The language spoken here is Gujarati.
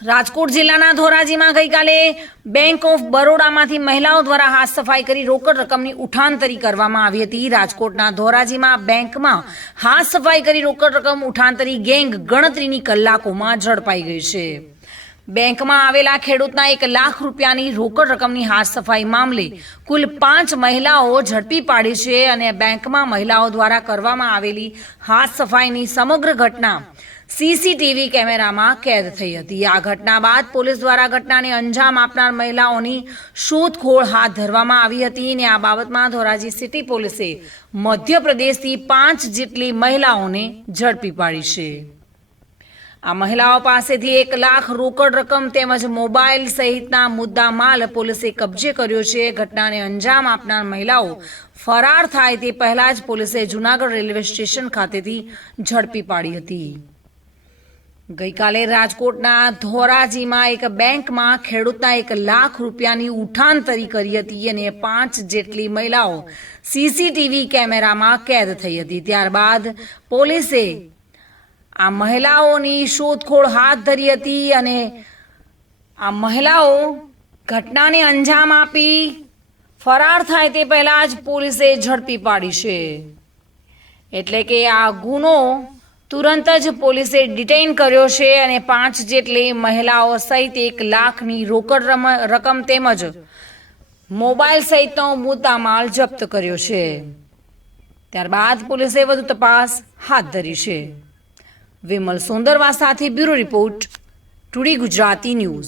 રાજકોટ જિલ્લાના ધોરાજીમાં ગઈકાલે બેંક ઓફ બરોડામાંથી મહિલાઓ દ્વારા હાથ સફાઈ કરી રોકડ રકમની ઉઠાંતરી કરવામાં આવી હતી. રાજકોટના ધોરાજીમાં બેંકમાં હાથ સફાઈ કરી રોકડ રકમ ઉઠાંતરી ગેંગ ગણતરીની કલાકોમાં ઝડપાઈ ગઈ છે. બેંકમાં આવેલા ખેડૂતના એક લાખ રૂપિયાની રોકડ રકમની હાથ સફાઈ મામલે કુલ પાંચ મહિલાઓ ઝડપી પાડી છે અને બેંકમાં મહિલાઓ દ્વારા કરવામાં આવેલી હાથ સફાઈની સમગ્ર ઘટના સીસીટીવી કેમેરામાં કેદ થઈ હતી. આ ઘટના બાદ પોલીસ દ્વારા ઘટનાને અંજામ આપનાર મહિલાઓની શોધખોળ હાથ ધરવામાં આવી હતી અને આ બાબતમાં ધોરાજી સિટી પોલીસે મધ્યપ્રદેશથી પાંચ જેટલી મહિલાઓને ઝડપી પાડી છે. આ મહિલાઓ પાસેથી એક લાખ રોકડ રકમ તેમજ મોબાઈલ સહિતના મુદ્દા માલ પોલીસે કબજે કર્યો છે. ઘટનાને અંજામ આપનાર મહિલાઓ ફરાર થાય તે પહેલા જ પોલીસે જુનાગઢ રેલવે સ્ટેશન ખાતેથી ઝડપી પાડી હતી. ગઈકાલે રાજકોટના ધોરાજીમાં એક બેંકમાં ખેડૂતના એક લાખ રૂપિયાની ઉઠાંતરી કરી હતી અને પાંચ જેટલી મહિલાઓ સીસીટીવી કેમેરામાં કેદ થઈ હતી. ત્યારબાદ પોલીસે આ મહિલાઓની શોધખોળ હાથ ધરી હતી અને આ મહિલાઓ ઘટનાને અંજામ આપી ફરાર થાય તે પહેલાં જ પોલીસે ઝડપી પાડી છે. એટલે કે આ ગુનો તુરંત જ પોલીસે ડિટેઇન કર્યો છે અને પાંચ જેટલી મહિલાઓ સહિત એક લાખની રોકડ રકમ તેમજ મોબાઈલ સહિતનો મુદ્દામાલ જપ્ત કર્યો છે. ત્યારબાદ પોલીસે વધુ તપાસ હાથ ધરી છે. વિમલ સુંદરવા સાથે bureau report, today Gujarati news.